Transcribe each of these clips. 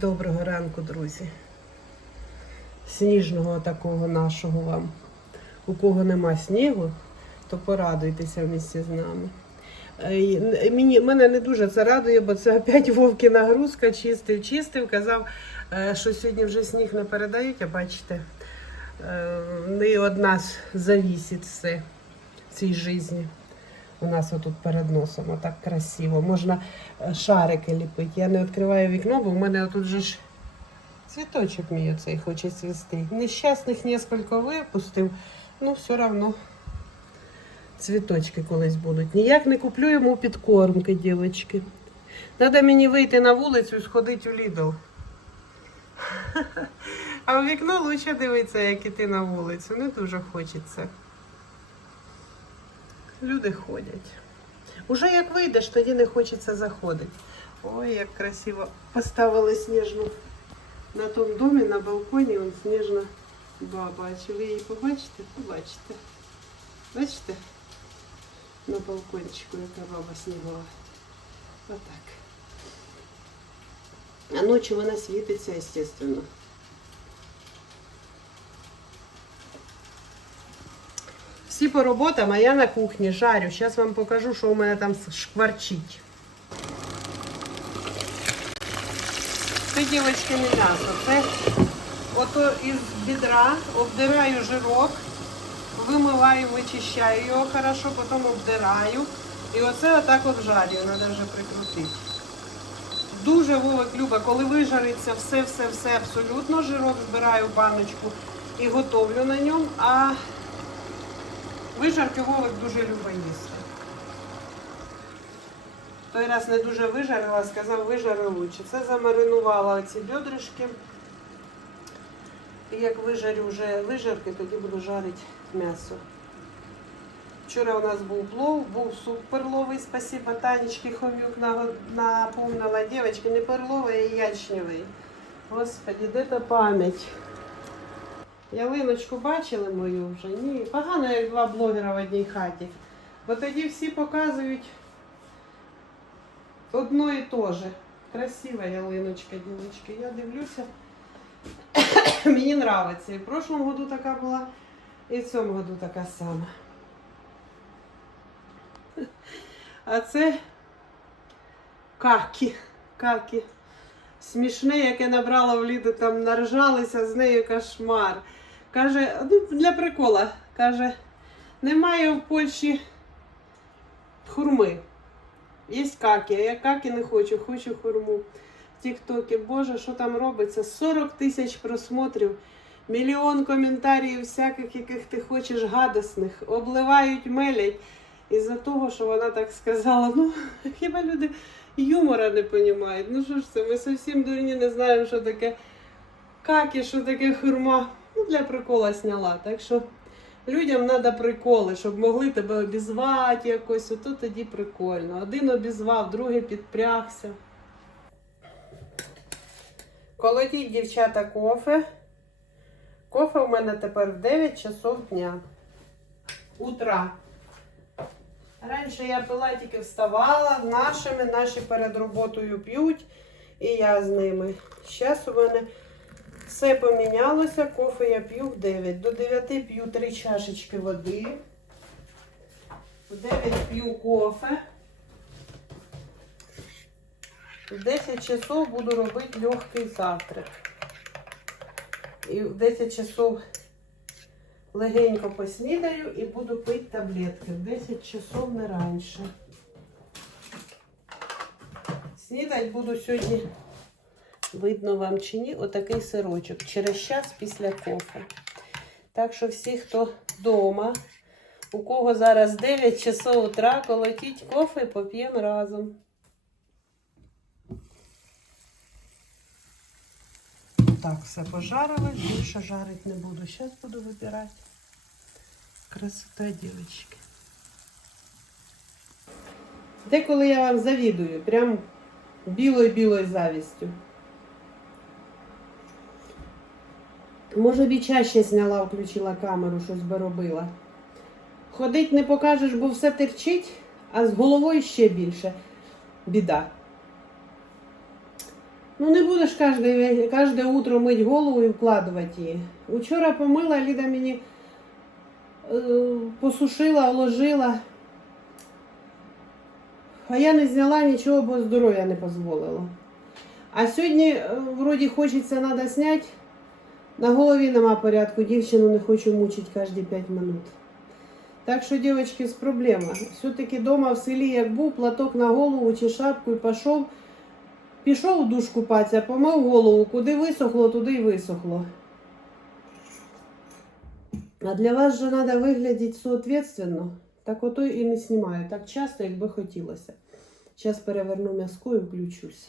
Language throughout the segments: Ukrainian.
Доброго ранку, друзі. Сніжного такого нашого вам. У кого нема снігу, то порадуйтеся в місті з нами. Е, н- Мені, мене не дуже це радує, бо це опять вовки нагрузка, чистив, чистив. Казав, е, що сьогодні вже сніг не передають, а бачите, е, не від нас завісить все в цій житті. У нас отут перед носом, отак красиво. Можна е, шарики ліпити. Я не відкриваю вікно, бо в мене отут же ж цвіточок мій оцей хоче цвісти. Нещасних несколько випустив, ну все одно цвіточки колись будуть. Ніяк не куплю йому підкормки, дівчатки. Треба мені вийти на вулицю і сходити у Lidl. А в вікно лучше дивитися, як іти на вулицю. Не дуже хочеться. Люди ходять. Уже як вийдеш, тоді не хочеться заходити. Ой, як красиво поставили сніжну на тому домі, на балконі, он сніжна баба. А чи ви її побачите? Побачите. Бачите? На балкончику, яка баба снігова. Отак. А ночі вона світиться, естественно. Всі по роботам, а я на кухні жарю. Зараз вам покажу, що у мене там шкварчить. Це, дівчатки, не м'ясо. Це ото із бідра обдираю жирок, вимиваю, вичищаю його хорошо, потім обдираю. І оце отак от жарю, треба вже прикрутити. Дуже Вовик любить, коли вижариться все-все-все абсолютно, жирок збираю в баночку і готовлю на ньому, а вижарки Вовик дуже любить їсти. Той раз не дуже вижарила, сказав, вижари лучше. Це замаринувала оці бедришки. І як вижарю вже вижарки, тоді буду жарити м'ясо. Вчора у нас був плов, був суп перловий, спасибо, Танечки Хомюк напомнила. Дівчатки, не перловий, а ячневий. Господи, де та пам'ять? Ялиночку бачили мою вже? Ні. Погано, як два блогера в одній хаті. Бо тоді всі показують одно і те же. Красива ялиночка, дівчатки. Я дивлюся. Мені нравиться. І в прошлому году така була, і в цьому году така сама. А це какі. Какі. Смішне, яке набрала в ліду, там наржалися з нею кошмар. Каже, ну для прикола, каже, немає в Польщі хурми. Є какі, а я какі не хочу, хочу хурму. В Тіктокі, Боже, що там робиться? 40 тисяч просмотрів, мільйон коментарів, всяких, яких ти хочеш гадосних, обливають, мелять. Із-за того, що вона так сказала, ну хіба люди юмора не розуміють? Ну що ж це, ми зовсім дурні не знаємо, що таке какі, що таке хурма. Ну, для прикола сняла. Так що людям треба приколи, щоб могли тебе обізвати якось, ото тоді прикольно. Один обізвав, другий підпрягся. Колотіть, дівчата, кофе. Кофе у мене тепер в 9 часов дня. Утра. Раніше я пила тільки вставала нашими, наші перед роботою п'ють, і я з ними. Зараз у мене все помінялося. Кофе я п'ю в 9. До 9 п'ю 3 чашечки води. В 9 п'ю кофе. В 10 часов буду робити легкий завтрак. І в 10 часов легенько поснідаю і буду пити таблетки. В 10 часов не раніше. Снідать буду сьогодні, видно вам чи ні, отакий сирочок. Через час після кофе. Так що всі, хто вдома, у кого зараз 9 часов утра, колотіть кофе і поп'ємо разом. Так, все пожарилось, більше жарити не буду. Зараз буду вибирати. Красота, дівчатки. Деколи я вам завідую, прям білою-білою завістю. Може б і чаще зняла, включила камеру, щось би робила. Ходить не покажеш, бо все терчить, а з головою ще більше біда. Ну не будеш кожне, кожне утро мить голову і вкладувати її. Учора помила, Ліда мені е, посушила, уложила. А я не зняла нічого, бо здоров'я не дозволило. А сьогодні, е, вроді, хочеться треба зняти. На голові нема порядку, дівчину не хочу мучити кожні 5 минут. Так що, дівчатки, з проблема. Все-таки вдома в селі, як був, платок на голову чи шапку і пішов. Пішов у душ купатися, помив голову, куди висохло, туди й висохло. А для вас же треба виглядати соответственно. Так ото і не знімаю так часто, як би хотілося. Зараз переверну м'язку і включуся.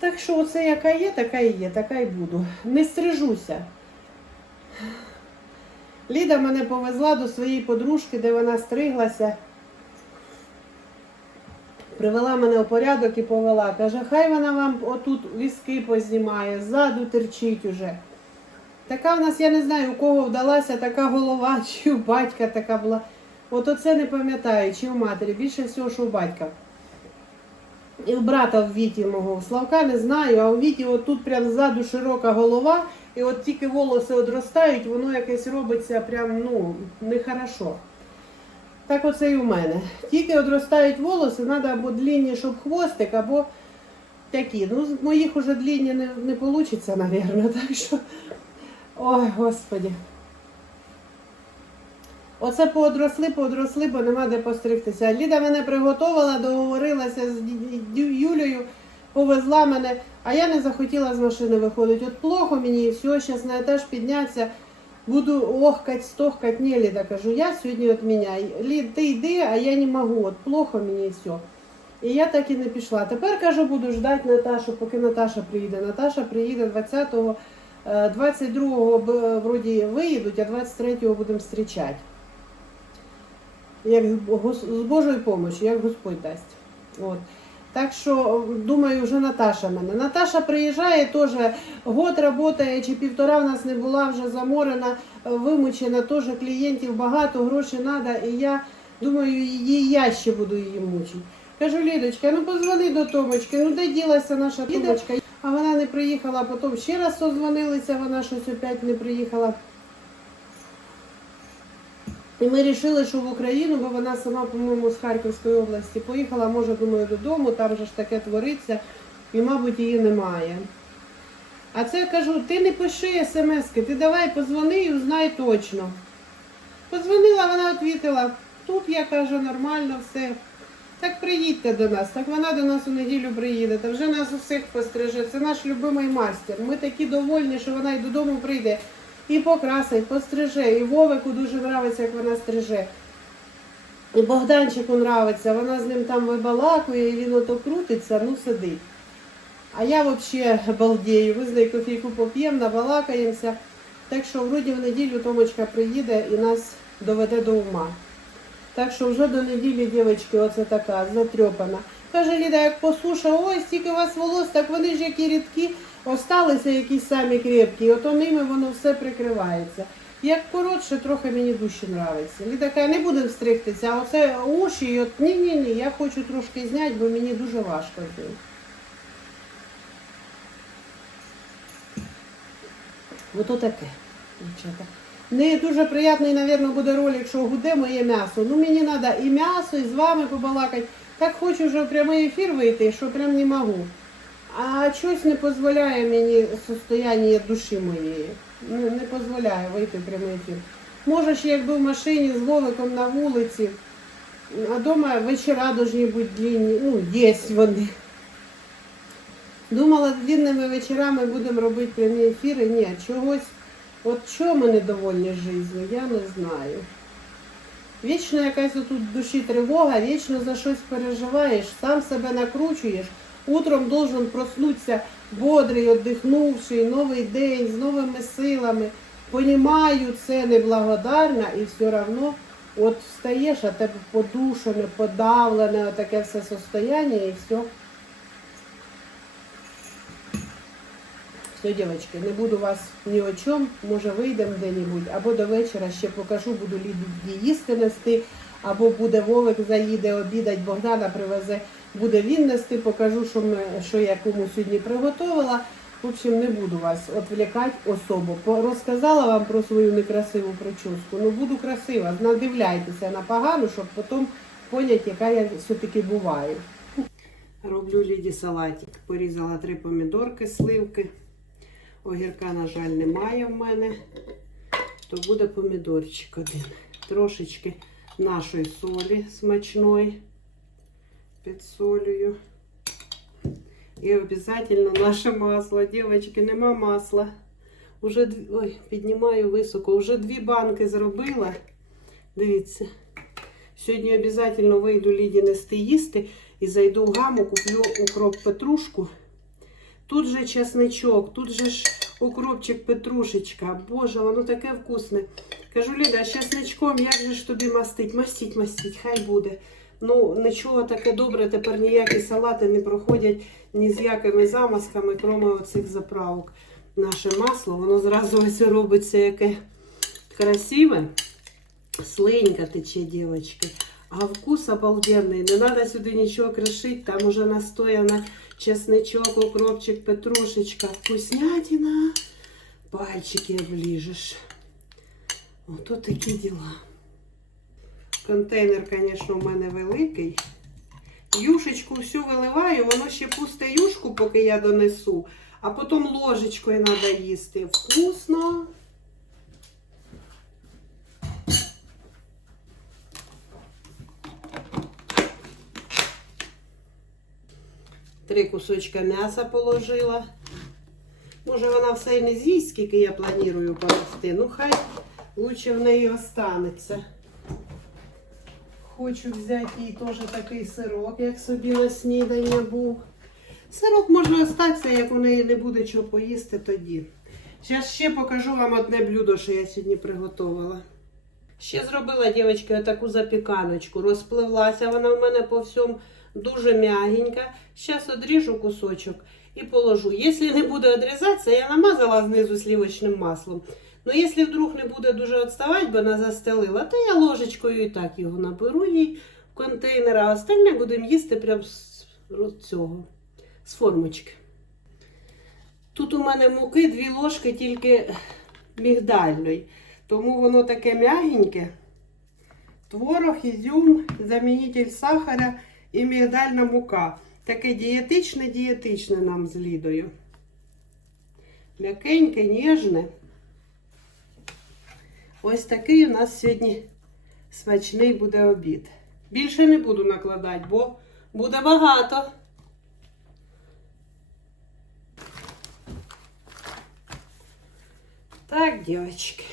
Так що оце яка є, така і є, така і буду. Не стрижуся. Ліда мене повезла до своєї подружки, де вона стриглася. Привела мене у порядок і повела. Каже, хай вона вам отут візки познімає, ззаду терчить уже. Така в нас, я не знаю, у кого вдалася така голова, чи у батька така була. От оце не пам'ятаю, чи у матері. Більше всього, що у батька. І брата в Віті мого. Славка не знаю, а у Віті отут прям ззаду широка голова, і от тільки волоси одростають, воно якесь робиться прям, ну, нехорошо. Так оце і у мене. Тільки одростають волоси, треба або длінні, щоб хвостик, або такі. Ну, моїх уже длінні не, не вийде, мабуть. Так що. Ой, господі. Оце поодросли, поодросли, бо нема де постригтися. Ліда мене приготувала, договорилася з Юлею, повезла мене, а я не захотіла з машини виходити. От плохо мені все, зараз на етаж піднятися, буду охкать, стохкать. Ні, Ліда, кажу, я сьогодні відміняю. Лід, ти йди, а я не можу, от плохо мені все. І я так і не пішла. Тепер кажу, буду ждати Наташу, поки Наташа приїде. Наташа приїде 20-го, е, 22-го вроді виїдуть, а 23-го будемо зустрічати. Як з Божою допомогою, як Господь дасть. От. Так що, думаю, вже Наташа мене. Наташа приїжджає теж, год працює, чи півтора в нас не була вже заморена, вимучена, теж клієнтів багато, грошей треба. І я думаю, її я ще буду її мучити. Кажу, Лідочка, ну позвони до Томочки, ну де ділася наша Томочка? А вона не приїхала, потім ще раз созвонилися, вона щось опять не приїхала. І ми вирішили, що в Україну, бо вона сама, по-моєму, з Харківської області поїхала, може, думаю, додому, там же ж таке твориться, і, мабуть, її немає. А це я кажу, ти не пиши смски, ти давай позвони і узнай точно. Позвонила, вона відповіла, тут я кажу, нормально все. Так приїдьте до нас, так вона до нас у неділю приїде, та вже нас усіх постриже. Це наш любимий мастер. Ми такі довольні, що вона і додому прийде і покрасить, постриже. І Вовику дуже подобається, як вона стриже. І Богданчику нравиться, вона з ним там вибалакує, і він ото крутиться, ну сидить. А я взагалі балдею. Ви з нею кофійку поп'ємо, набалакаємося. Так що вроді в неділю Томочка приїде і нас доведе до ума. Так що вже до неділі, дівчатки, оце така затрьопана. Каже Ліда, як посуша, ой, стільки у вас волос, так вони ж які рідкі, осталися якісь самі крепкі, ото ними воно все прикривається. Як коротше, трохи мені дужче нравиться. Ліда каже, не будемо стригтися, а оце уші, і от ні-ні-ні, я хочу трошки зняти, бо мені дуже важко з ним. Ото таке, дівчата. Не дуже приємний, мабуть, буде ролик, що гуде моє м'ясо. Ну мені треба і м'ясо, і з вами побалакати. Так хочу вже в прямий ефір вийти, що прям не можу. А щось не дозволяє мені состояння душі моєї. Не, дозволяє вийти прямий ефір. Може, якби в машині з Вовиком на вулиці, а вдома вечора повинні бути длінні. Ну, є вони. Думала, длинними вечорами будемо робити прямі ефіри. Ні, чогось. От чого ми недовольні життю, я не знаю. Вічно якась отут в душі тривога, вічно за щось переживаєш, сам себе накручуєш. Утром должен проснутися бодрий, віддихнувший, новий день з новими силами. Понімаю, це неблагодарна і все одно от встаєш, а тебе подушене, подавлене, отаке все состояння і все. Все, дівчатки, не буду вас ні о чому, може вийдемо де-небудь, або до вечора ще покажу, буду їсти нести, або буде Вовик заїде обідать, Богдана привезе буде він нести, покажу, що, ми, що я кому сьогодні приготувала. В общем, не буду вас відвлікати особо. Розказала вам про свою некрасиву прическу. Ну буду красива, надивляйтеся на погану, щоб потім поняти, яка я все-таки буваю. Роблю Ліді салатик. Порізала три помідорки, сливки. Огірка, на жаль, немає в мене. То буде помідорчик один. Трошечки нашої солі смачної підсолюю. І обов'язково наше масло. Дівчатки, нема масла. Уже дві... Ой, піднімаю високо. Уже дві банки зробила. Дивіться. Сьогодні обов'язково вийду Ліді нести їсти і зайду в гаму, куплю укроп петрушку. Тут же чесничок, тут же ж укропчик петрушечка. Боже, воно таке вкусне. Кажу, Ліда, з чесничком як же ж тобі мастить? Мастіть, мастіть, хай буде. Ну, нічого таке добре, тепер ніякі салати не проходять ні з якими замазками, крім оцих заправок. Наше масло, воно зразу ось робиться яке красиве. Слинька тече, дівчатки. А вкус обалденний. Не треба сюди нічого кришити. Там уже настояна чесничок, укропчик, петрушечка. Вкуснятина. Пальчики оближеш. Ото такі діла. Контейнер, звісно, у мене великий. Юшечку всю виливаю, воно ще пусте юшку, поки я донесу, а потім ложечкою треба їсти. Вкусно. Три кусочка м'яса положила. Може вона все й не з'їсть, скільки я планую понести. Ну хай лучше в неї останеться. Хочу взяти їй теж такий сирок, як собі на снідання був. Сирок можна остатися, як у неї не буде чого поїсти тоді. Зараз ще покажу вам одне блюдо, що я сьогодні приготувала. Ще зробила, дівчатки, отаку запіканочку. Розпливлася вона в мене по всьому дуже м'ягенька. Зараз одріжу кусочок і положу. Якщо не буде відрізатися, я намазала знизу сливочним маслом. Ну, якщо вдруг не буде дуже відставати, бо вона застелила, то я ложечкою і так його наберу їй в контейнер, а остальне будемо їсти прямо з цього, з формочки. Тут у мене муки дві ложки тільки мігдальної, тому воно таке м'ягеньке. Творог, ізюм, замінитель сахара і мігдальна мука. Таке дієтичне, дієтичне нам з Лідою. М'якеньке, ніжне. Ось такий у нас сьогодні смачний буде обід. Більше не буду накладати, бо буде багато. Так, дівчатки.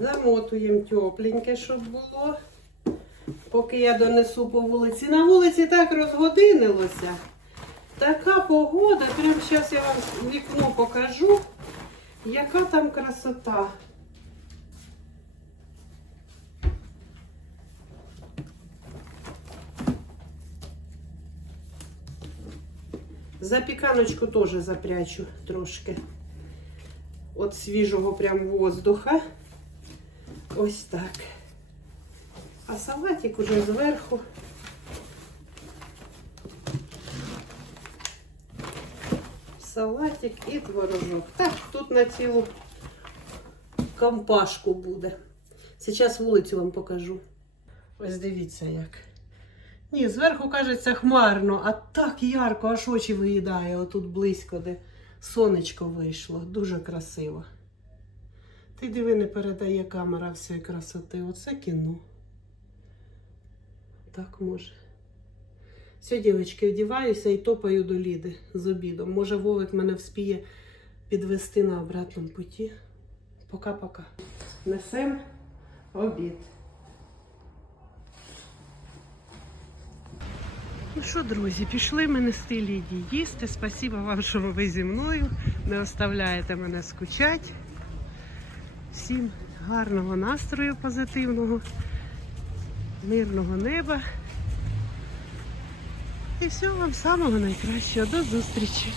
Замотуємо тепленьке, щоб було. Поки я донесу по вулиці. На вулиці так розгодинилося. Така погода. Прямо зараз я вам вікно покажу. Яка там красота. Запіканочку теж запрячу трошки. От свіжого прям воздуха. Ось так. А салатик уже зверху. Салатик і творожок. Так, тут на цілу компашку буде. Зараз вулицю вам покажу. Ось дивіться як. Ні, зверху кажеться хмарно, а так ярко, аж очі виїдає отут близько, де сонечко вийшло. Дуже красиво. Ти диви, не передає камера всієї красоти. Оце кіно. Так може. Все, дівчатки, вдіваюся і топаю до Ліди з обідом. Може, Вовик мене вспіє підвести на обратному путі. Пока-пока. Несем обід. Ну що, друзі, пішли ми нести Ліді їсти. Спасибо вам, що ви зі мною. Не оставляєте мене скучати. Всім гарного настрою позитивного, мирного неба. І всього вам самого найкращого. До зустрічі!